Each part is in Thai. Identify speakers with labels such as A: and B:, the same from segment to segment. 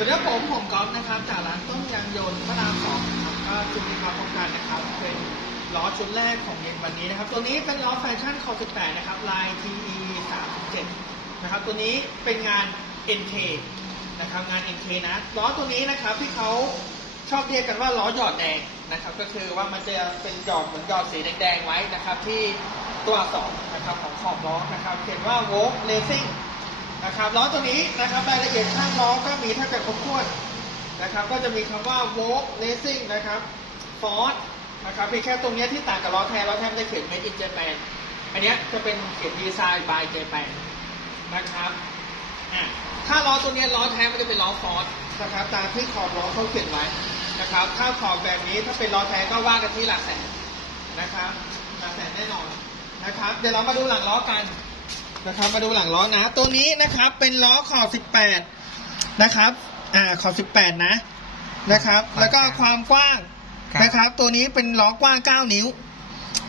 A: สวัสดีครับผมผมก๊อฟนะครับจากร้านต้นยางยนต์พระรามสองครับก็จุดนี้มาพบกันนะครับ เป็นล้อชุดแรกของเย็นวันนี้นะครับ ตัวนี้เป็นล้อแฟชั่นคอ18นะครับลาย TE 37นะครับ ตัวนี้เป็นงาน NK นะครับงาน NK นะล้อตัวนี้นะครับที่เขาชอบเรียกกันว่าล้อหยอดแดงนะครับ ก็คือว่ามันจะเป็นหยอดเหมือนหยอดสีแดงๆไว้นะครับ ที่ตัวอักษรนะครับของขอบล้อนะครับเขียนว่า w o l Racing นะครับล้อตัวนี้นะครับรายละเอียดข้างล้อก็มีถ้าเกิดครบถ้วนนะครับ ก็จะมีคำว่า w o l Racing นะครับ Ford นะครับเพียงแค่ตรงนี้ที่ต่างกับล้อแท้ล้อแท้มันจะเขียน Made in Japan อันนี้จะเป็นเขียน Design by Japan นะครับอะถ้าล้อตัวนี้ล้อแท้มันจะเป็นล้อ Ford นะครับตามที่ขอบล้อเขาเขียนไว้นะครับ ถ้าขอบแบบนี้ถ้าเป็นล้อแท้ก็ว่ากันที่หลักแสนนะครับหลักแสนแน่นอนนะครับ เดี๋ยวเรามาดูหลังล้อกัน นะครับมาดูหลังล้อนะ ตัวนี้นะครับเป็นล้อขอบ 18 นะครับ อ่าขอบ 18 นะนะครับ แล้วก็ความกว้าง
B: ครับ
A: นะครับ ตัวนี้เป็นล้อกว้าง 9 นิ้ว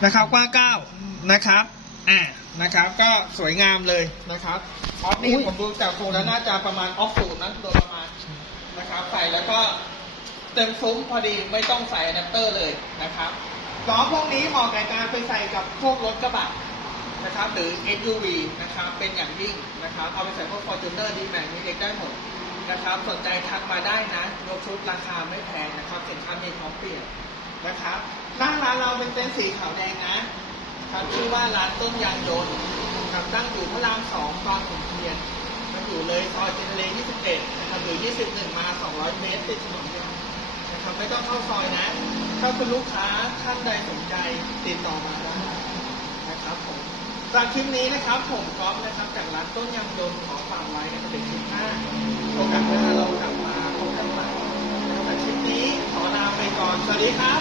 A: นะครับ กว้าง 9 นะครับ อ่านะครับ ก็สวยงามเลยนะครับออฟนี่ผมดูจากโครงแล้วน่าจะประมาณออฟสูตรนะโดยประมาณนะครับใส่แล้วก็เต็มซุ้มพอดีไม่ต้องใส่อะแดปเตอร์เลยนะครับล้อพวกนี้เหมาะกับการไปใส่กับพวกรถกระบะ นะครับหรือ SUV นะครับเป็นอย่างยิ่งนะครับเอาไปใส่พวก Fortuner d m a x มีเล็กได้หมดนะครับสนใจทักมาได้นะรถชุดราคาไม่แพงนะครับสินค้ามีพร้อมเปลี่ยนนะครับหน้าร้านเราเป็นเต็นท์สีขาวแดงนะครับชื่อว่าร้านต้นยางยนต์ครับตั้งอยู่พระรามสองบางขุนเทียนมันอยู่เลยซอยเจนเร21นะครับหรือ 21 มา 200 เมตรติดถนนนะครับไม่ต้องเข้าซอยนะ ถ้าคุณลูกค้าท่านใดสนใจติดต่อมาได้นะครับผม สำหรับคลิปนี้นะครับผมก๊อฟนะครับจากร้านต้นยางยนขอฝากไว้นะครับเป็นคลิปหน้าโอกาสหน้าเรากลับมาพบกันใหม่นะครับแต่คลิปนี้ขอลาไปก่อนสวัสดีครับ